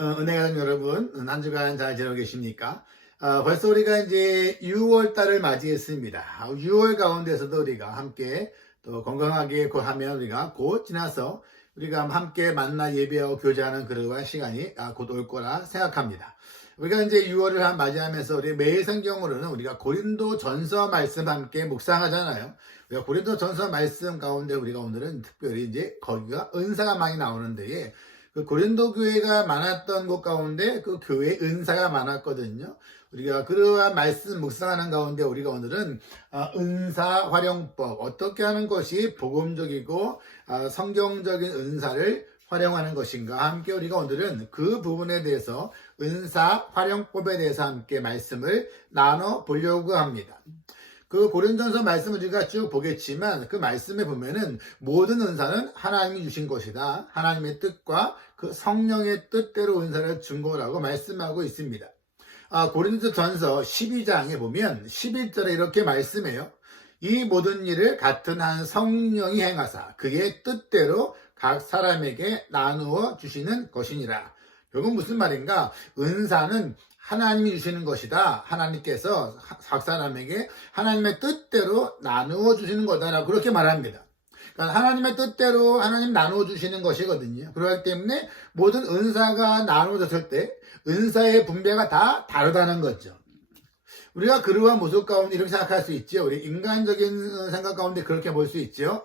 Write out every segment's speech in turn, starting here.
은혜 가족 여러분, 한 주간 잘 지내고 계십니까? 벌써 우리가 이제 6월 달을 맞이했습니다. 6월 가운데서도 우리가 함께 또 건강하게 하면 우리가 곧 지나서 우리가 함께 만나 예배하고 교제하는 그러한 시간이 곧 올 거라 생각합니다. 우리가 이제 6월을 맞이하면서 우리 매일 성경으로는 우리가 고린도 전서 말씀 함께 묵상하잖아요. 우리가 고린도 전서 말씀 가운데 우리가 오늘은 특별히 이제 거기가 은사가 많이 나오는데 그 고린도 교회가 많았던 곳 가운데 그 교회에 은사가 많았거든요. 우리가 그러한 말씀 묵상하는 가운데 우리가 오늘은 은사 활용법, 어떻게 하는 것이 복음적이고 성경적인 은사를 활용하는 것인가, 함께 우리가 오늘은 그 부분에 대해서 은사 활용법에 대해서 함께 말씀을 나눠 보려고 합니다. 그 고린도전서 말씀을 우리가 쭉 보겠지만 그 말씀에 보면은 모든 은사는 하나님이 주신 것이다. 하나님의 뜻과 그 성령의 뜻대로 은사를 준 거라고 말씀하고 있습니다. 고린도전서 12장에 보면 11절에 이렇게 말씀해요. 이 모든 일을 같은 한 성령이 행하사 그의 뜻대로 각 사람에게 나누어 주시는 것이니라. 결국 무슨 말인가? 은사는 하나님이 주시는 것이다. 하나님께서 각 사람에게 하나님의 뜻대로 나누어 주시는 거다라고 그렇게 말합니다. 그러니까 하나님의 뜻대로 하나님 나누어 주시는 것이거든요. 그렇기 때문에 모든 은사가 나누어졌을 때 은사의 분배가 다 다르다는 거죠. 우리가 그러한 모습 가운데 이렇게 생각할 수 있죠. 우리 인간적인 생각 가운데 그렇게 볼 수 있죠.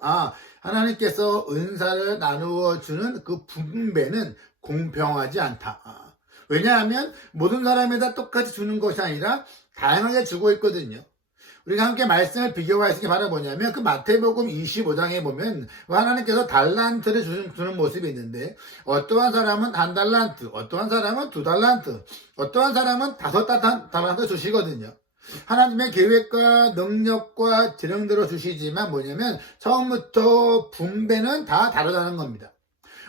하나님께서 은사를 나누어 주는 그 분배는 공평하지 않다. 왜냐하면 모든 사람에다 똑같이 주는 것이 아니라 다양하게 주고 있거든요. 우리가 함께 말씀을 비교할 수 있게 바라보냐면 그 마태복음 25장에 보면 하나님께서 달란트를 주는 모습이 있는데 어떠한 사람은 한 달란트, 어떠한 사람은 두 달란트, 어떠한 사람은 5달란트 주시거든요. 하나님의 계획과 능력과 재능대로 주시지만 뭐냐면 처음부터 분배는 다 다르다는 겁니다.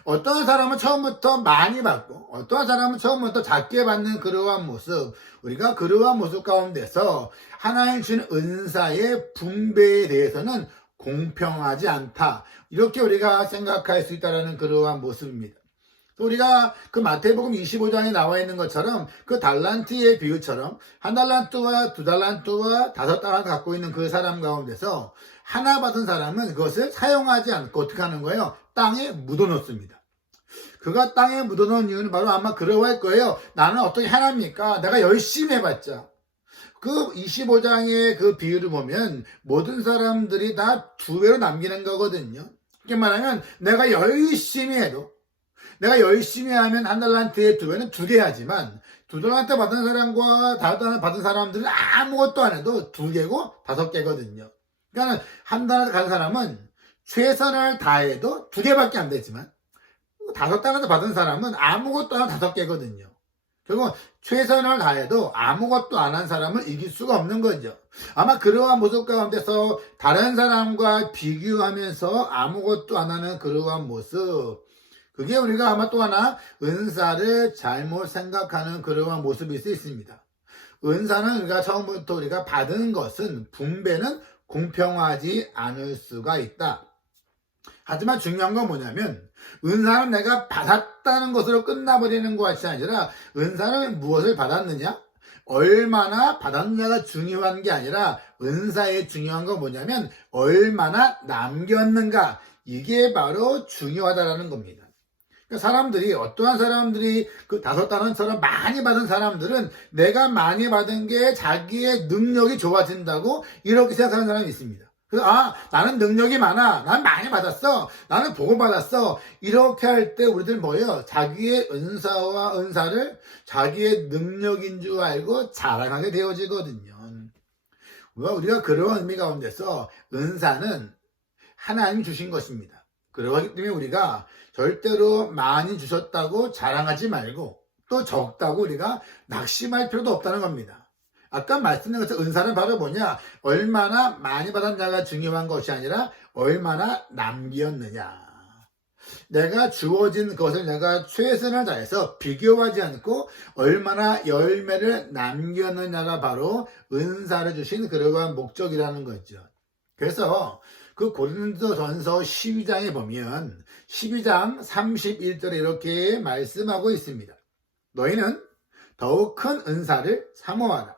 어떤 사람은 처음부터 많이 받고 어떤 사람은 처음부터 작게 받는 그러한 모습, 우리가 그러한 모습 가운데서 하나님 주신 은사의 분배에 대해서는 공평하지 않다. 이렇게 우리가 생각할 수 있다는 그러한 모습입니다. 우리가 그 마태복음 25장에 나와 있는 것처럼 그 달란트의 비유처럼 한 달란트와 두 달란트와 5달란트 갖고 있는 그 사람 가운데서 하나 받은 사람은 그것을 사용하지 않고 어떻게 하는 거예요? 땅에 묻어놓습니다. 그가 땅에 묻어놓은 이유는 바로 아마 그러할 거예요. 나는 어떻게 하나입니까? 내가 열심히 해봤자. 그 25장의 그 비유를 보면 모든 사람들이 다 2배로 남기는 거거든요. 이렇게 말하면 내가 열심히 해도, 내가 열심히 하면 한 달란트의 2배는 2개 하지만 2달란트 받은 사람과 5달란트 받은 사람들은 아무것도 안 해도 2개고 5개거든요. 그러니까 한 달란트 가는 사람은 최선을 다해도 2개밖에 안 되지만 5달란트 받은 사람은 아무것도 안 하고 5개거든요. 결국 최선을 다해도 아무것도 안 한 사람을 이길 수가 없는 거죠. 아마 그러한 모습 가운데서 다른 사람과 비교하면서 아무것도 안 하는 그러한 모습, 그게 우리가 아마 또 하나 은사를 잘못 생각하는 그러한 모습일 수 있습니다. 은사는 우리가 처음부터 우리가 받은 것은 분배는 공평하지 않을 수가 있다. 하지만 중요한 건 뭐냐면 은사는 내가 받았다는 것으로 끝나버리는 것이 아니라 은사는 무엇을 받았느냐? 얼마나 받았느냐가 중요한 게 아니라 은사의 중요한 건 뭐냐면 얼마나 남겼는가, 이게 바로 중요하다라는 겁니다. 그러니까 사람들이, 어떠한 사람들이 그 5달란트처럼 많이 받은 사람들은 내가 많이 받은 게 자기의 능력이 좋아진다고 이렇게 생각하는 사람이 있습니다. 그래서 나는 능력이 많아, 난 많이 받았어, 나는 복음 받았어, 이렇게 할 때 우리들 뭐예요? 자기의 은사와 은사를 자기의 능력인 줄 알고 자랑하게 되어지거든요. 우리가 그런 의미 가운데서 은사는 하나님 주신 것입니다. 그렇기 때문에 우리가 절대로 많이 주셨다고 자랑하지 말고 또 적다고 우리가 낙심할 필요도 없다는 겁니다. 아까 말씀드린 것처럼 은사는 바로 뭐냐? 얼마나 많이 받았냐가 중요한 것이 아니라 얼마나 남겼느냐. 내가 주어진 것을 내가 최선을 다해서 비교하지 않고 얼마나 열매를 남겼느냐가 바로 은사를 주신 그러한 목적이라는 거죠. 그래서 그 고린도전서 12장에 보면 12장 31절에 이렇게 말씀하고 있습니다. 너희는 더욱 큰 은사를 사모하라.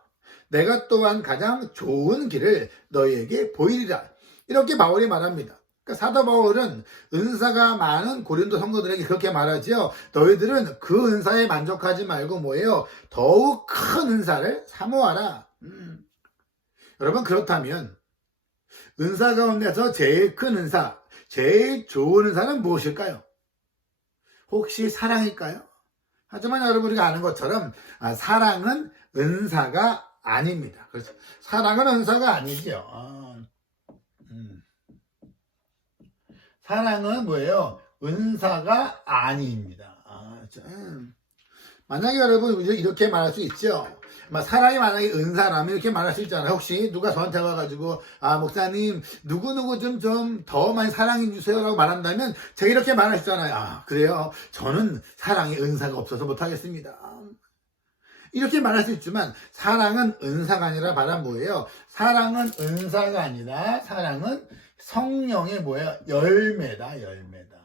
내가 또한 가장 좋은 길을 너희에게 보이리라. 이렇게 바울이 말합니다. 그러니까 사도 바울은 은사가 많은 고린도 성도들에게 그렇게 말하지요. 너희들은 그 은사에 만족하지 말고 뭐예요? 더욱 큰 은사를 사모하라. 여러분, 그렇다면 은사 가운데서 제일 큰 은사, 제일 좋은 은사는 무엇일까요? 혹시 사랑일까요? 하지만 여러분, 우리가 아는 것처럼 사랑은 은사가 아닙니다. 그렇죠? 사랑은 은사가 아니죠. 사랑은 뭐예요? 은사가 아닙니다. 만약에 여러분 이렇게 말할 수 있죠. 사랑이 만약에 은사라면 이렇게 말할 수 있잖아요. 혹시 누가 저한테 와가지고 목사님 누구누구 좀 더 많이 사랑해 주세요 라고 말한다면 제가 이렇게 말할 수 있잖아요. 그래요? 저는 사랑에 은사가 없어서 못하겠습니다. 이렇게 말할 수 있지만 사랑은 은사가 아니라 바란 뭐예요? 사랑은 은사가 아니라 사랑은 성령의 뭐예요? 열매다, 열매다.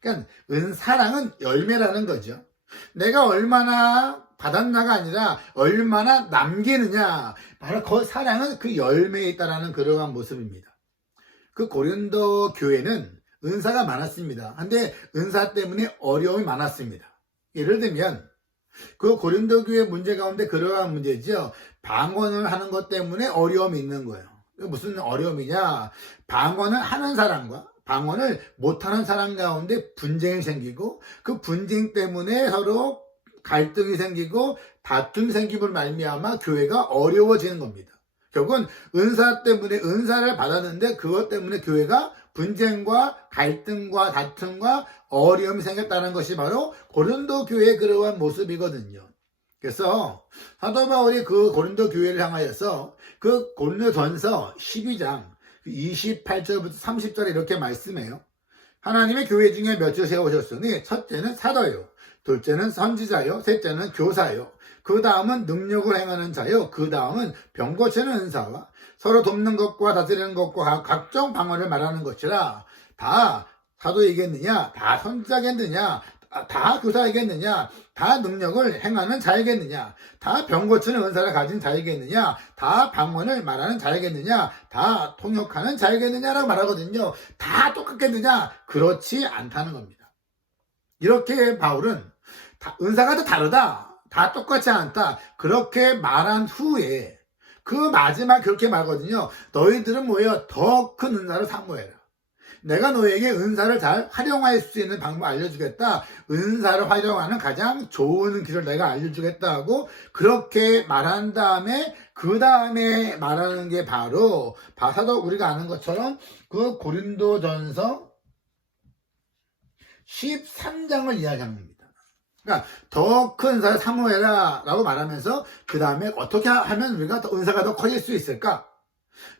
그러니까 사랑은 열매라는 거죠. 내가 얼마나 받았나가 아니라 얼마나 남기느냐. 바로 그 사랑은 그 열매에 있다라는 그러한 모습입니다. 그 고린도 교회는 은사가 많았습니다. 근데 은사 때문에 어려움이 많았습니다. 예를 들면 그 고린도 교회 문제 가운데 그러한 문제죠. 방언을 하는 것 때문에 어려움이 있는 거예요. 무슨 어려움이냐? 방언을 하는 사람과 방언을 못하는 사람 가운데 분쟁이 생기고 그 분쟁 때문에 서로 갈등이 생기고 다툼이 생김을 말미암아 교회가 어려워지는 겁니다. 결국은 은사 때문에 은사를 받았는데 그것 때문에 교회가 분쟁과 갈등과 다툼과 어려움이 생겼다는 것이 바로 고린도 교회의 그러한 모습이거든요. 그래서 사도 바울이 그 고린도 교회를 향하여서 그 고린도전서 12장 28절부터 30절에 이렇게 말씀해요. 하나님의 교회 중에 몇을 세우셨으니 첫째는 사도요, 둘째는 선지자요, 셋째는 교사요, 그 다음은 능력을 행하는 자요, 그 다음은 병 고치는 은사와 서로 돕는 것과 다스리는 것과 각종 방언을 말하는 것이라. 다 사도이겠느냐? 다 선지자겠느냐? 다 교사이겠느냐? 다 능력을 행하는 자이겠느냐? 다 병 고치는 은사를 가진 자이겠느냐? 다 방언을 말하는 자이겠느냐? 다 통역하는 자이겠느냐라고 말하거든요. 다 똑같겠느냐? 그렇지 않다는 겁니다. 이렇게 바울은 은사가 다 다르다, 다 똑같지 않다, 그렇게 말한 후에 그 마지막 그렇게 말하거든요. 너희들은 뭐예요? 더 큰 은사를 사모해라. 내가 너에게 은사를 잘 활용할 수 있는 방법을 알려주겠다. 은사를 활용하는 가장 좋은 길을 내가 알려주겠다 하고 그렇게 말한 다음에 그 다음에 말하는 게 바로 사도 우리가 아는 것처럼 그 고린도전서 13장을 이야기합니다. 그러니까 더 큰 은사를 사모해라 라고 말하면서 그 다음에 어떻게 하면 우리가 은사가 더 커질 수 있을까?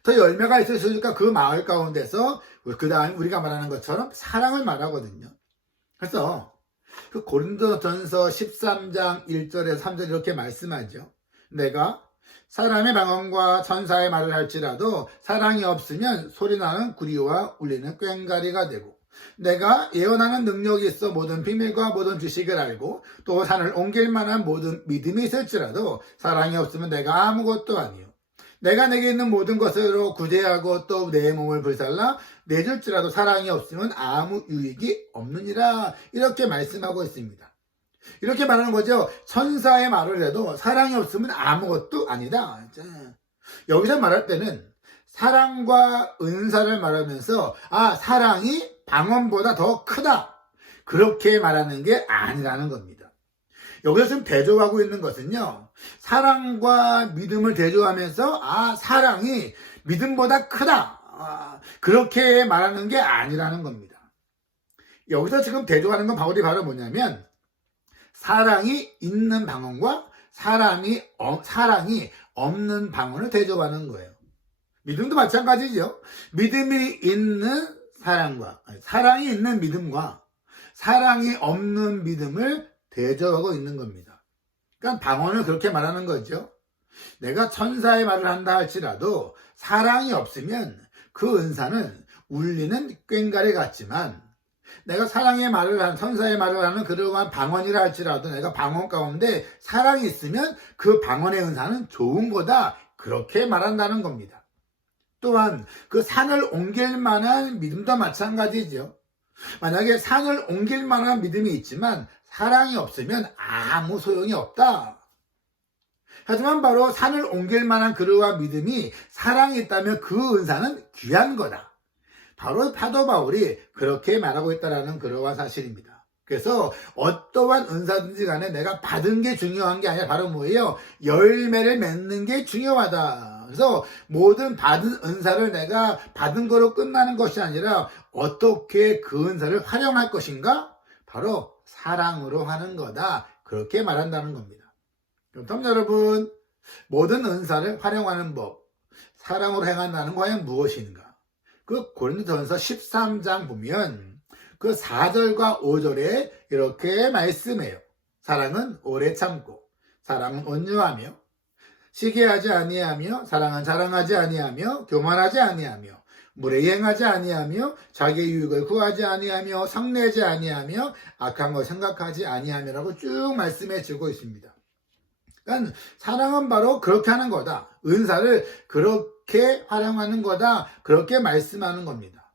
더 열매가 있을 수 있을까? 그 마을 가운데서 그 다음에 우리가 말하는 것처럼 사랑을 말하거든요. 그래서 그 고린도전서 13장 1절에서 3절 이렇게 말씀하죠. 내가 사람의 방언과 천사의 말을 할지라도 사랑이 없으면 소리나는 구리와 울리는 꽹과리가 되고, 내가 예언하는 능력이 있어 모든 비밀과 모든 지식을 알고 또 산을 옮길 만한 모든 믿음이 있을지라도 사랑이 없으면 내가 아무것도 아니요. 내가 내게 있는 모든 것으로 구제하고 또 내 몸을 불살라 내줄지라도 사랑이 없으면 아무 유익이 없느니라. 이렇게 말씀하고 있습니다. 이렇게 말하는 거죠. 천사의 말을 해도 사랑이 없으면 아무것도 아니다. 여기서 말할 때는 사랑과 은사를 말하면서 사랑이 방언보다 더 크다, 그렇게 말하는 게 아니라는 겁니다. 여기서 지금 대조하고 있는 것은요, 사랑과 믿음을 대조하면서 사랑이 믿음보다 크다, 그렇게 말하는 게 아니라는 겁니다. 여기서 지금 대조하는 건 바울이 바로 뭐냐면 사랑이 있는 방언과 사랑이 없는 방언을 대조하는 거예요. 믿음도 마찬가지죠. 믿음이 있는 사랑과 사랑이 있는 믿음과 사랑이 없는 믿음을 대조하고 있는 겁니다. 그러니까 방언을 그렇게 말하는 거죠. 내가 천사의 말을 한다 할지라도 사랑이 없으면 그 은사는 울리는 꽹과리 같지만 내가 사랑의 말을 하는, 선사의 말을 하는 그러한 방언이라 할지라도 내가 방언 가운데 사랑이 있으면 그 방언의 은사는 좋은 거다. 그렇게 말한다는 겁니다. 또한 그 산을 옮길 만한 믿음도 마찬가지죠. 만약에 산을 옮길 만한 믿음이 있지만 사랑이 없으면 아무 소용이 없다. 하지만 바로 산을 옮길 만한 그러한 믿음이 사랑이 있다면 그 은사는 귀한 거다. 바로 사도 바울이 그렇게 말하고 있다는 그러한 사실입니다. 그래서 어떠한 은사든지 간에 내가 받은 게 중요한 게 아니라 바로 뭐예요? 열매를 맺는 게 중요하다. 그래서 모든 받은 은사를 내가 받은 거로 끝나는 것이 아니라 어떻게 그 은사를 활용할 것인가? 바로 사랑으로 하는 거다. 그렇게 말한다는 겁니다. 그럼 여러분, 모든 은사를 활용하는 법, 사랑으로 행한다는 과연 무엇인가? 그 고린도전서 13장 보면 그 4절과 5절에 이렇게 말씀해요. 사랑은 오래 참고, 사랑은 온유하며, 시기하지 아니하며, 사랑은 자랑하지 아니하며, 교만하지 아니하며, 무례행하지 아니하며, 자기의 유익을 구하지 아니하며, 성내지 아니하며, 악한 걸 생각하지 아니하며라고 쭉 말씀해 주고 있습니다. 그러니까 사랑은 바로 그렇게 하는 거다. 은사를 그렇게 활용하는 거다. 그렇게 말씀하는 겁니다.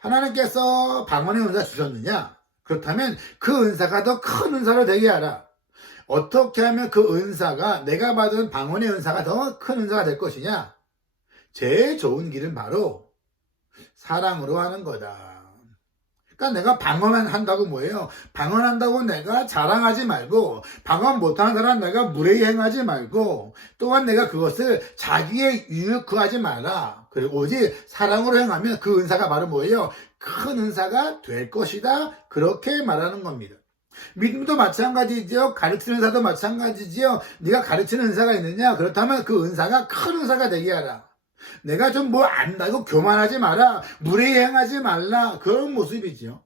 하나님께서 방언의 은사 주셨느냐? 그렇다면 그 은사가 더 큰 은사로 되게 하라. 어떻게 하면 그 은사가, 내가 받은 방언의 은사가 더 큰 은사가 될 것이냐? 제일 좋은 길은 바로 사랑으로 하는 거다. 그러니까 내가 방언만 한다고 뭐예요? 방언한다고 내가 자랑하지 말고, 방언 못하는 사람 내가 무례행하지 말고, 또한 내가 그것을 자기의 유익 구하지 마라. 그리고 오직 사랑으로 행하면 그 은사가 바로 뭐예요? 큰 은사가 될 것이다. 그렇게 말하는 겁니다. 믿음도 마찬가지죠. 가르치는 은사도 마찬가지죠. 네가 가르치는 은사가 있느냐? 그렇다면 그 은사가 큰 은사가 되게 하라. 내가 좀 뭐 안다고 교만하지 마라. 무례행하지 말라. 그런 모습이죠.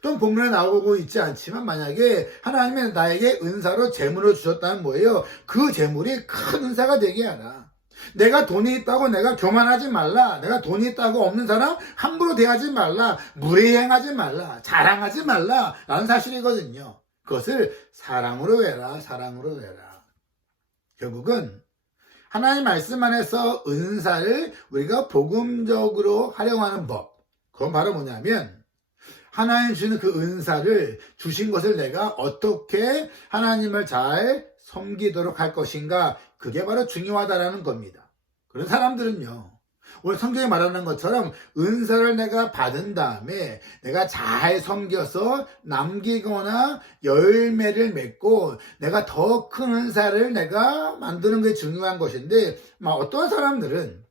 또 본문에 나오고 있지 않지만 만약에 하나님이 나에게 은사로 재물을 주셨다면 뭐예요? 그 재물이 큰 은사가 되게 하라. 내가 돈이 있다고 내가 교만하지 말라. 내가 돈이 있다고 없는 사람 함부로 대하지 말라. 무례행하지 말라. 자랑하지 말라. 라는 사실이거든요. 그것을 사랑으로 해라. 사랑으로 해라. 결국은 하나님 말씀 안에서 은사를 우리가 복음적으로 활용하는 법. 그건 바로 뭐냐면 하나님 주시는 그 은사를 주신 것을 내가 어떻게 하나님을 잘 섬기도록 할 것인가. 그게 바로 중요하다라는 겁니다. 그런 사람들은요. 오늘 성경에 말하는 것처럼 은사를 내가 받은 다음에 내가 잘 섬겨서 남기거나 열매를 맺고 내가 더 큰 은사를 내가 만드는 게 중요한 것인데 어떤 사람들은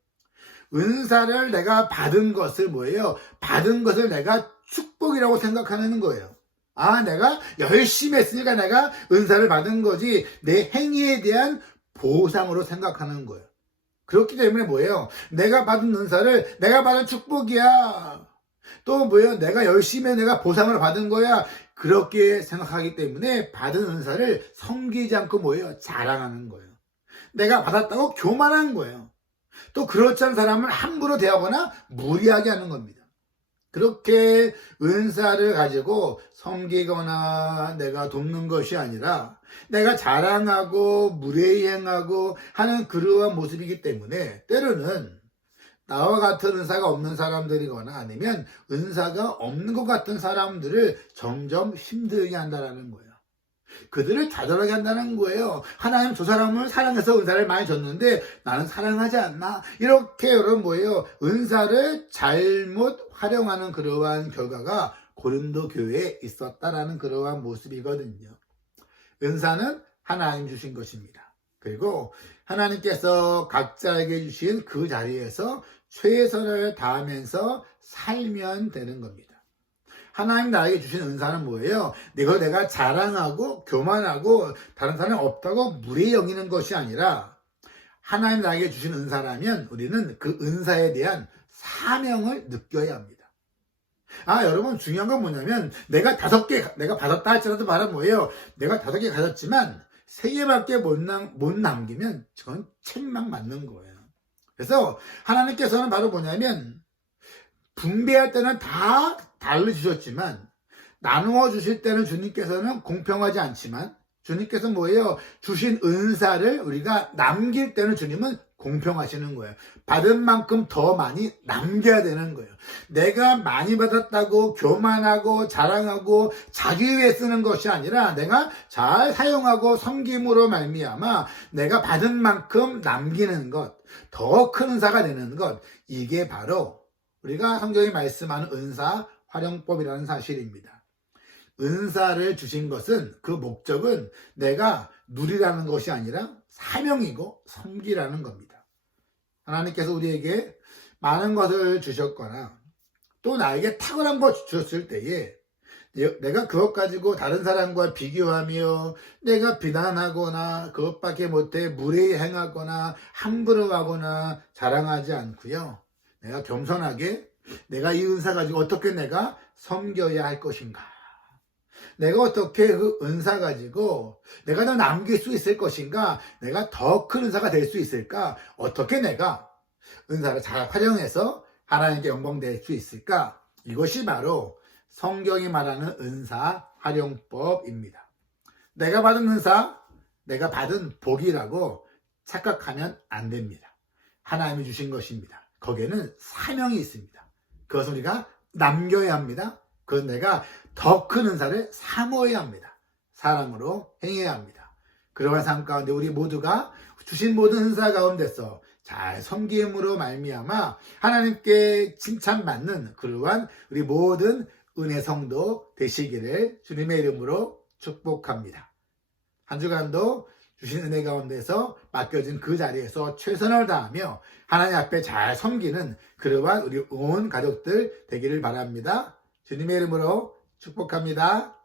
은사를 내가 받은 것을 뭐예요? 받은 것을 내가 축복이라고 생각하는 거예요. 아, 내가 열심히 했으니까 내가 은사를 받은 거지 내 행위에 대한 보상으로 생각하는 거예요. 그렇기 때문에 뭐예요? 내가 받은 은사를 내가 받은 축복이야. 또 뭐예요? 내가 열심히 내가 보상을 받은 거야. 그렇게 생각하기 때문에 받은 은사를 섬기지 않고 뭐예요? 자랑하는 거예요. 내가 받았다고 교만한 거예요. 또 그렇지 않은 사람을 함부로 대하거나 무리하게 하는 겁니다. 그렇게 은사를 가지고 섬기거나 내가 돕는 것이 아니라 내가 자랑하고 무례행하고 하는 그러한 모습이기 때문에 때로는 나와 같은 은사가 없는 사람들이거나 아니면 은사가 없는 것 같은 사람들을 점점 힘들게 한다는 거예요. 그들을 좌절하게 한다는 거예요. 하나님 저 사람을 사랑해서 은사를 많이 줬는데 나는 사랑하지 않나? 이렇게 여러분 뭐예요? 은사를 잘못 활용하는 그러한 결과가 고린도 교회에 있었다라는 그러한 모습이거든요. 은사는 하나님 주신 것입니다. 그리고 하나님께서 각자에게 주신 그 자리에서 최선을 다하면서 살면 되는 겁니다. 하나님 나에게 주신 은사는 뭐예요? 내가 자랑하고 교만하고 다른 사람 없다고 무례히 여기는 것이 아니라 하나님 나에게 주신 은사라면 우리는 그 은사에 대한 사명을 느껴야 합니다. 여러분 중요한 건 뭐냐면 내가 5개 내가 받았다 할지라도 바로 뭐예요? 내가 5개 가졌지만 3개밖에 못 남기면 그건 책망 맞는 거예요. 그래서 하나님께서는 바로 뭐냐면 분배할 때는 다 달리 주셨지만 나누어 주실 때는 주님께서는 공평하지 않지만 주님께서 뭐예요? 주신 은사를 우리가 남길 때는 주님은 공평하시는 거예요. 받은 만큼 더 많이 남겨야 되는 거예요. 내가 많이 받았다고 교만하고 자랑하고 자기 위해 쓰는 것이 아니라 내가 잘 사용하고 섬김으로 말미암아 내가 받은 만큼 남기는 것, 더 큰 은사가 되는 것, 이게 바로 우리가 성경이 말씀하는 은사 활용법이라는 사실입니다. 은사를 주신 것은 그 목적은 내가 누리라는 것이 아니라 사명이고 섬기라는 겁니다. 하나님께서 우리에게 많은 것을 주셨거나 또 나에게 탁월한 것 주셨을 때에 내가 그것 가지고 다른 사람과 비교하며 내가 비난하거나 그것밖에 못해 무례히 행하거나 함부로 하거나 자랑하지 않고요. 내가 겸손하게 내가 이 은사 가지고 어떻게 내가 섬겨야 할 것인가, 내가 어떻게 그 은사 가지고 내가 더 남길 수 있을 것인가, 내가 더 큰 은사가 될 수 있을까, 어떻게 내가 은사를 잘 활용해서 하나님께 영광 될 수 있을까, 이것이 바로 성경이 말하는 은사 활용법입니다. 내가 받은 은사, 내가 받은 복이라고 착각하면 안 됩니다. 하나님이 주신 것입니다. 거기에는 사명이 있습니다. 그것을 우리가 남겨야 합니다. 그건 내가 더 큰 은사를 사모해야 합니다. 사랑으로 행해야 합니다. 그러한 삶 가운데 우리 모두가 주신 모든 은사 가운데서 잘 섬김으로 말미암아 하나님께 칭찬받는 그러한 우리 모든 은혜 성도 되시기를 주님의 이름으로 축복합니다. 한 주간도 주신 은혜 가운데서 맡겨진 그 자리에서 최선을 다하며 하나님 앞에 잘 섬기는 그러한 우리 온 가족들 되기를 바랍니다. 주님의 이름으로 축복합니다.